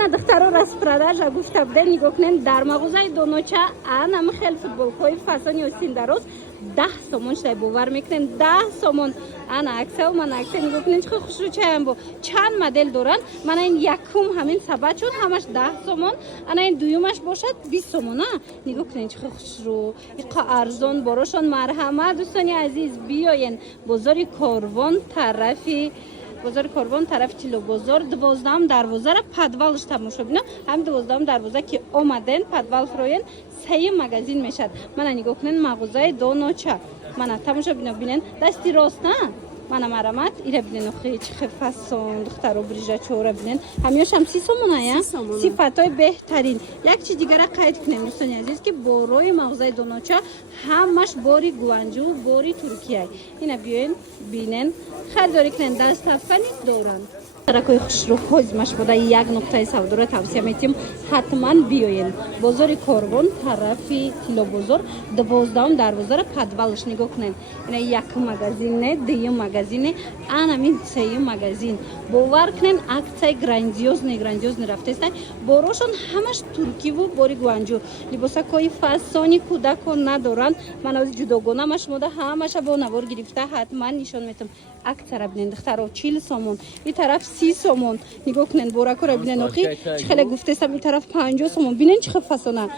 ана духтаро распродажа гуфта буда нигоҳ кунем дар мағозаи доноча ана михел футболкои фасони остин дароз 10 сомон шудай бовар мекунем 10 сомон ана аксау ман акса нигоҳ кунем чӣ хушрӯчаям бо чанд модел доранд мана ин якум ҳамин сабат шуд ҳамаш 10 сомон ана ин дуюмаш бошад 20 сомон а нигоҳ кунем чӣ хушрӯ иқа арзон борошон марҳамат дӯстони азиз биёен бозори Корвон тарафи бозори Корвон тарафи Тило бозор 12 дарвозара подвалш тамошо бино ҳам 12 дарвоза ки омаден подвал фроен сеюм магазин мешад мана нигоҳ кунен мағозаи доноча мана тамошо бино бинен дасти рост на мана марамат ира бинен охи чихе фасон духтаро брижачора бинен ҳамёшам 30 сомон ая сифатои беҳтарин як чи дигара қайд кунем дӯстони азиз ки борои мағозаи доноча ҳамаш бори гуанҷу бори туркия ина биёен бинен خریداری کنن دستافکنی دارن. ترکوی خوشرو خودش بوده یک نقطه سوداره توصیه میتیم حتما بیاین. بازار کاروان طرفی تیلو بازار 12 دروازه پدوالش نگاه کنن. این یک مغازینه، دیگه مغازینه، آنامین سه مغازین. باور کنن اکتای گراندیوز نرفته است. باروشون همش ترکی و باری گوانجو. لباسا کوی فاسونی کودکان ندارن. من از جداگانه مش موده همش با نوار گرفته حتما نشان میتیم. اکتر ببینید دخترها 40 سومون این طرف 30 سومون نگاه کنن بوراکو را ببینید آخی چخله گفته استم این طرف 50 سومون ببینید چه فسونه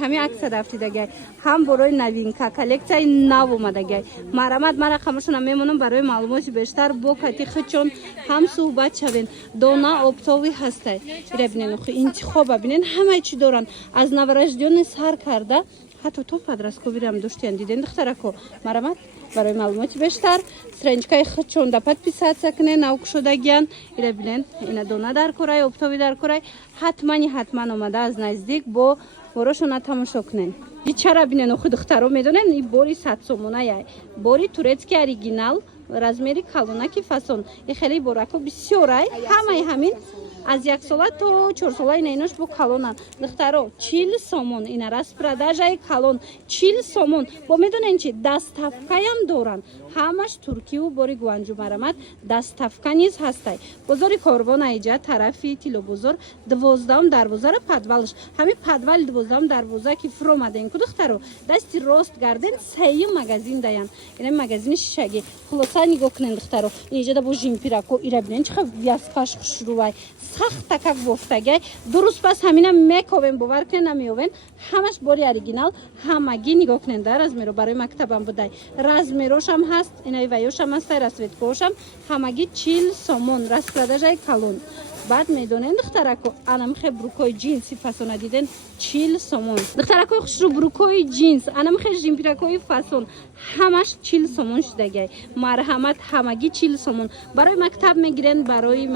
همه اکتر رفته دیگه هم برای نوین کا کلکسای نو اومده دیگه مرامت مرا خمرشون میمونم برای معلومات بیشتر با کتی خچون هم صحبت شوین دونا اپتوی هسته این ببینید آخی انتخاب ببینید همه چی دارن از نورجدیون سر کرده حتی تو подростковый рам доштян диден духтарако марамат барои маълумоти бештар страничкаи худшон да подписаться кунен нав кушодагиян ира бинен ина дона дар кораи оптови дар кораи ҳатман омада аз наздик бо борошона тамошо кунен бичара бинен охи духтаро медонен и бори 100 сомонаяй бори турецки оригинал размери калонаки фасон и хеле борако бисёрай ҳамаи ҳамин از یک ساله تا 4 ساله ایناش با کلونن دخترها 40 سومون اینا راست продажای کلون 40 سومون با میدونین چی دستافکه هم دارن همش ترکی و باری گوانجو مرامت دستافکه نیز هسته بازار کاروان ایجا طرفی تیلو بازار 12 دروازه را پدوالش همین پدوال 12 دروازه که فرو اومدن کو دخترها دستی راست گردن سه مغازین داین این مغازین شیشگی خلاصا نگاه کنین دخترها اینجا دا با جیمپیراکو ایرا ببینین چه ویاسکاش خوشروای سخت تک گفتگی درست پس همینا میکوبن باور کنن نمیوون همش باری اوریجینال همگی نگاه کنن در از میرو برای مکتبم بودای راز میروش هم هست اینای ویوش هم هست راسویت کوشم همگی 40 سومون راست продажای کلون بعد میدونن دخترکو انم خیلی بروکوی جینسی فاسون دیدن 40 سومون دخترکوی خوش رو بروکوی جینس انم خیلی جیمپیراکوی فاسون همش 40 سومون شدگی مرحمت همگی 40 سومون برای مکتب میگیرن برای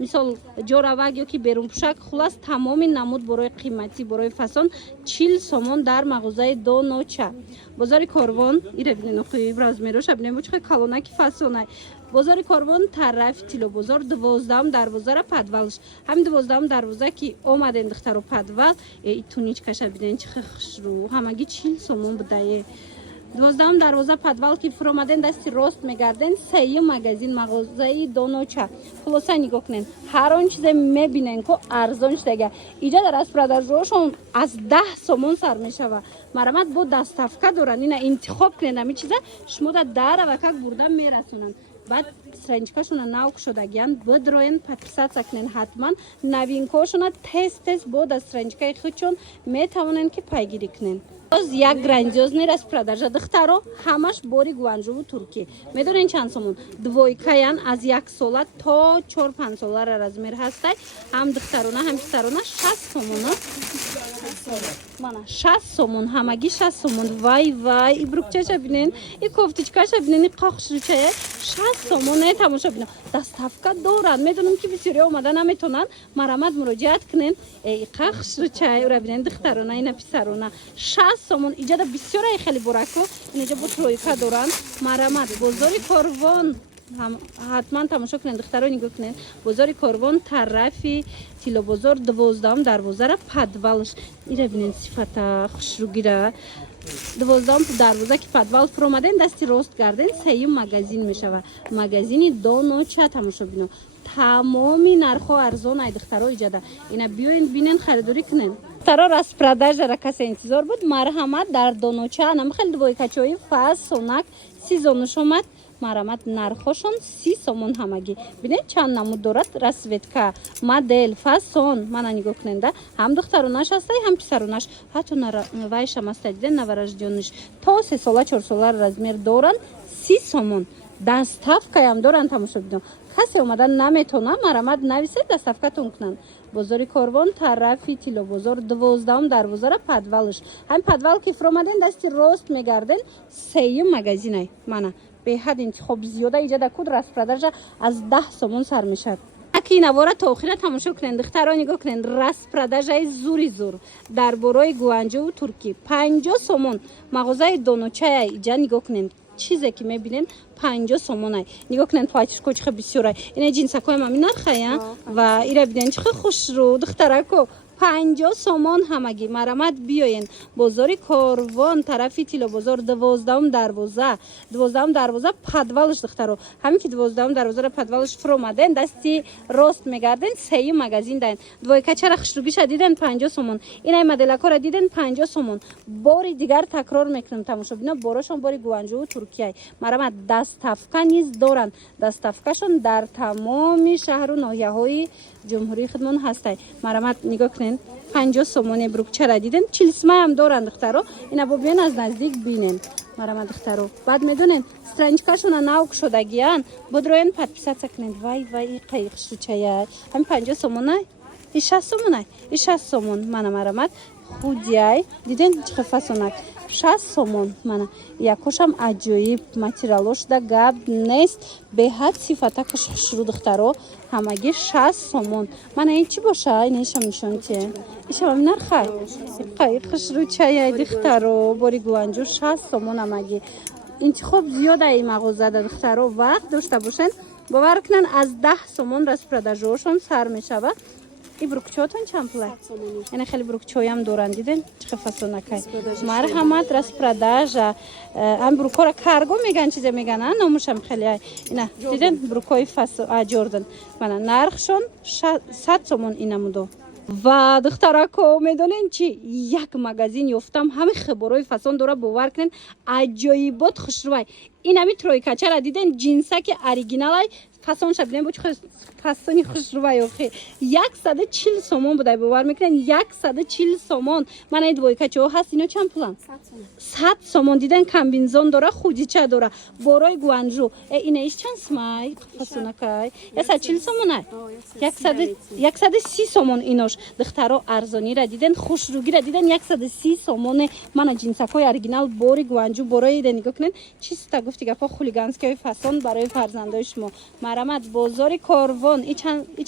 مثال جوراوگ یا که بیرون پوشک خلاص تمام نمود برای قیمتی برای فاسون 40 سومون در مغازه دو نوچه بازار کاروان ایره ببینید نقطه ابراز میروش ببینید چه کالونکی فاسونه بازار کاروان طرف تیلو بازار 12 دروازه را پدوالش همین 12 دروازه که اومدن دخترو پدوال ای تونیچکاش ببینید چه خوش رو همگی 40 سومون بوده 12 دروازه پدوال که فرو اومدن دستی راست میگردن سه مغازین مغازه دونوچا خلاصا نگاه کنین هر اون چیز میبینن که ارزان شده اینجا در از پروداژشون از 10 سومون سر میشوه مرامت با دستافکه دارن اینا انتخاب کنین همین چیزا شما در وکاک بردن میرسونن بعد страничкашона нав шудагиян бидроен подписаться кунен ҳатман новинкошона тест бо да страничкаи худшон метавонен ки пайгирӣ кунен боз як грандиозный распродажа духтаро ҳамаш бори гуанҷуву туркӣ медонен чанд сомон двойкаян аз 1 сола то 4-5 солара размер ҳастай ҳам духтарона ҳам писарона 60 сомона мана 60 сомон ҳамагӣ 60 сомон вай и брукчаша бинен и кофтичкаша бинен и қохшручая 60 сомон не тамошо бинен дастафка дорад медонам ки бисёрия омада наметонанд марамат муроҷиат кунен и қохшручая ура бинен духтарона ина писарона 60 сомон иҷада бисёрая хеле бурако инҷа бо тройка доранд марамат бозори корвон حتما تماشا کنید دخترها نگاه کنید بازار کاروان طرفی تیلو بازار 12 دروازه را پدوالش ایره ببینید صفت خوشروگیره 12 دروازه که پدوال فرو اومدن دستی راست گردن سه مغازین میشوه مغازین دو نوچه تماشا بینید тамоми нархо арзон ай духтаро иҷада ина биёин бинен харидорӣ кунен. Духтаро распродажара касе интизор буд марҳамат дар доноча анам хел двойкачои фас сонак 30 зонуш омад марҳамат нархошон 30 сомон ҳамагӣ бинед чанд намуд дорад расветка модель фасон мана нигоҳ куненда ҳам духтаронаш ҳастай ҳам писаронаш ҳатто вайшам ҳастай диден наваражҷониш то 3 сола 4 сола размер доранд 30 сомон даставкаям доранд тамошобинон касе омада наметона марҳамат нависед даставкатон кунанд бозори корвон тарафи тилобозор 12 дарвозара подвалш ҳам подвал ки фромаден дасти рост мегарден сеюм магазинай мана беҳад интихоб зиёда иҷада куд распродажа аз 10 сомон сар мешавад. Аки навора то охира тамошо кунен духтаро нигоҳ кунен распродажаи зури зур дар борои гуанҷоу туркӣ 50 сомон мағозаи доночая иҷа нигоҳ кунен чизе ки мебинен 50 сомонай нигоҳ кунен платишко чихе бисёрай ина ҷинсакоям ҳамин нархая ва ира бинен чихе хушрӯ духтарако 50 сомон ҳамагӣ марҳамат биёен бозори корвон тарафи тилобозор 12 дарвоза подвалш духтаро ҳамин ки 12 дарвозара подвалш фромаден дасти рост мегарден сеюм магазин даен двойкачара хушругиша диден 50 сомон инай моделакора диден 50 сомон бори дигар такрор мекунем тамошобино борошон бори гуанҷоу туркияй марҳамат даставка низ доранд даставкашон дар тамоми шаҳру ноҳияҳои ҷумҳурии худмон ҳастай марҳамат нигоҳ кунен 50 сомоне брукчара диден 40 сомаям доранд духтаро ина бо биён аз наздик бинен марҳамат духтаро баъд медонен страничкашона нав кушодагиян бодроен подписатсия кунен вай и қайиқшучая ҳами 50 сомонай и 60 сомонай и 60 сомон мана марҳамат худяй диден чихе фасонак 60 сомон мана якошам аҷоиб материалош да гап нест беҳад сифатакаш хушрӯ духтаро ҳамагӣ 60 сомон мана ин чӣ боша инешам нишонте ишам нархай қай хушрӯ чаяй духтаро бори гуанҷо 60 сомон ҳамагӣ интихоб зиёда ин мағозада духтаро вақт дошта бошен бовар кунен аз 10 сомон распродажаошон сар мешавад и брукчотон чанд пулай ина хеле брукчоям доранд диден чихе фасонакай марҳамат распродажа ам брукора карго меган чизе меган номушам хеле ина диден брукои фасо аҷордан мана нархшон 100 сомон инамудо ва духтарако медонен чи як магазин ёфтам ҳами хиборои фасон дора бовар кунен аҷоибот хушрӯвай инами тройкачара диден ҷинсаки оригиналай фасонша бинен бо чихе фасони хушрӯвай охи 140 сомон будай бовар мекунен 140 сомон мана ин двойкачаҳо ҳаст ино чанд пулан 100 сомон диден комбинзон дора худича дора борои гуанҷу инаиш чанд сомай фасонакай 140 сомонай 130 сомон инош духтаро арзонира диден хушрӯгира диден 130 сомоне мана ҷинсакои оригинал бори гуанҷу борои де нигоҳ кунен чиста гуфти гапа хулиганскиҳои фасон барои фарзандаи шумо марҳамат бозори корвон и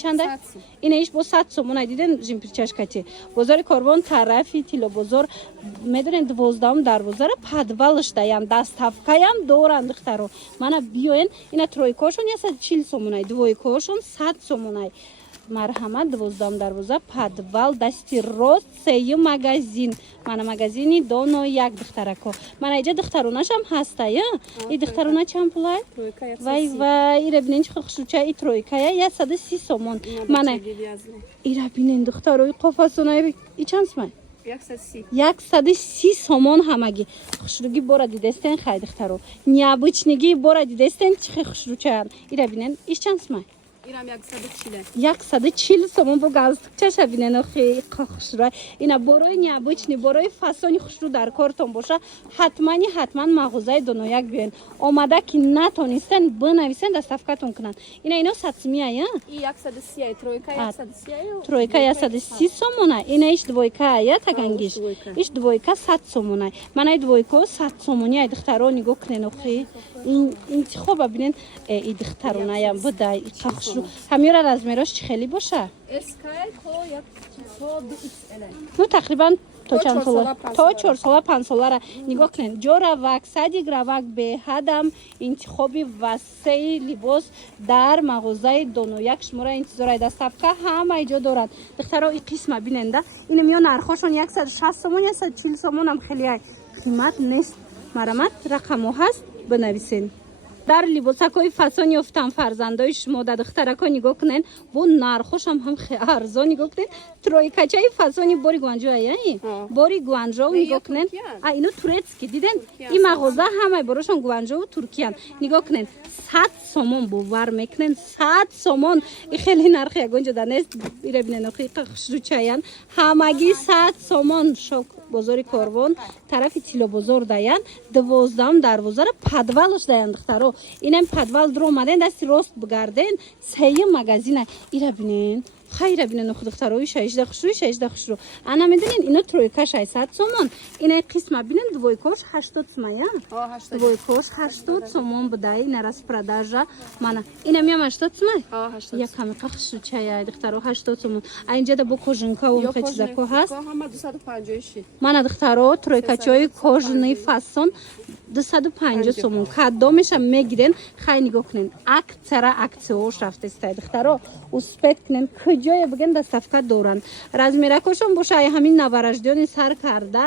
чанда инаиш бо 100 сомонай диден жимпирчашкати бозори корвон тарафи тилобозор медонен 12 дарвозара подвалш даям даставкаям доранд духтаро мана биёен ина тройкошон 140 сомонай двойкошон 100 сомонай марҳамат 12 дарвоза подвал дасти рост сеюм магазин мана магазини доно як духтарако мана иҷа духтаронашам ҳастая и духтарона чанд пулай вай ира бинен чихе хушрӯча и тройкая 130 сомон мана ира бинен духтарои қофасонай и чанд сомай 130 сомон ҳамагӣ хушрӯгӣ бора дидестен хай духтаро необычнигӣ бора дидестен чихе хушрӯчаян ира бинен иш чанд сомай 140 сомон бо галстукчаша бинен охи хушрӯ ина борои необычни борои фасони хушрӯ дар кортон боша ҳатман мағозаи донояк биёен омада ки натонистен бинависен даставкатон кунанд ина ино 100 сомия тройка 130 сомона ина иш двойка я тагангиш иш двойка 100 сомона мана двойко 100 сомония духтаро нигоҳ кунен охи интихоба бинен и духтаронаям будай хушрӯ ҳамёра размерош чӣ хели боша ну тақрибан то 4 сола 5 солара нигоҳ кунен ҷоравак садигравак беҳадам интихоби васеи либос дар мағозаи донояк шуморо интизорай даставка ҳама иҷо дорад духтаро и қисма биненда ина миён нархошон 160 сомон 140 сомонам хеле қимат нест марҳамат рақамо ҳаст бинависен дар либосакҳои фасон ёфтам фарзандои шумо да духтаракҳо нигоҳ кунед бо нархошам ҳам арзон нигоҳ кунед тройкачаи фасони бори гуанҷо аяи бори гуанҷо нигоҳ кунед ино турецки диден ин мағоза ҳамаи борошон гуанҷову туркиян нигоҳ кунед 100 сомон бовар мекунен 100 сомон и хеле нархи ягонҷо да нест ира бинен охи хушручаян ҳамагӣ 100 сомон шок бозори корвон тарафи тилобозор даян 12 дарвозара подвалош даян духтаро инам подвал дар омаден дасти рост бигарден сеюм магазина ира бинен хайра бинен охи духтарои 16 хушру ана медонин ино тройка 600 сомон инай қисма бинен двойкош 80 сомон я двойкош 80 сомон будай ина распродажа мана ина миам 80 сомон я ками хушру чая духтаро 80 сомон а инҷа да бо кожанка ва хачизако ҳаст мана духтаро тройкачои кожаный фасон 250 сомон кадомеша мегирен хай нигоҳ кунен аксара аксиош рафтестай духтаро успет кунен куҷоя биген доставка доранд размеракошон боша ай ҳамин навараждёни сар карда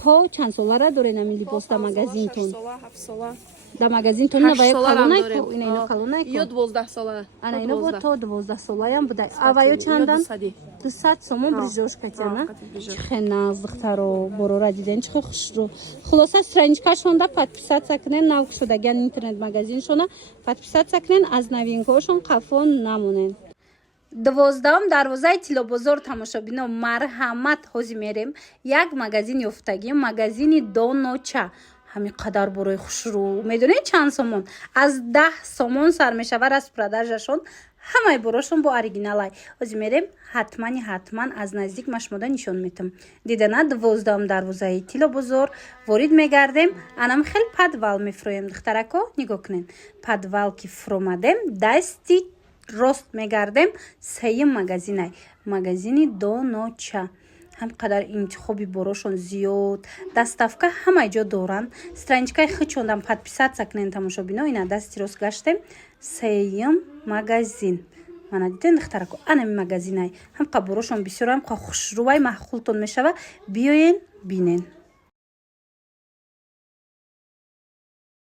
то чанд солара дорен ҳамин либос да магазинтон да магазинтон навая калонайку ина калонайку ё 12 сола ана ино бо то 12 солаям будай аваё чандан 200 сомон брижошкатяна чихеназ духтаро борора диден чихе хушру хулоса страничкашонда подписаться кунен нав шудаган интернет магазиншона подписаться кунен аз новинкаошон қафон намонен 12 дарвозаи тилобозор тамошобино марҳамат ҳозир мерем як магазин ёфтагим магазини доноча ҳамин қадар борои хушру медонед чанд сомон аз 10 сомон сар мешава распродажашон ҳамаи борошон бо оригиналай ҳозир мерем ҳатман аз наздик ма шумода нишон метам дидана 12 дарвозаи тилобозор ворид мегардем анам хел подвал мефроем духтарако нигоҳ кунен подвал ки фромадем дасти рост мегардем сеюм магазинай магазини доноча ҳам қадар интихоби борошон зиёд доставка ҳамаи ҷо доранд страничкаи хичондам подписаться кунен тамошобино ина дасти рост гаштем сеюм магазин мана диден духтарако анами магазинай ҳам қа борошон бисёр ҳам қа хушрувай маҳқултон мешава биёен бинен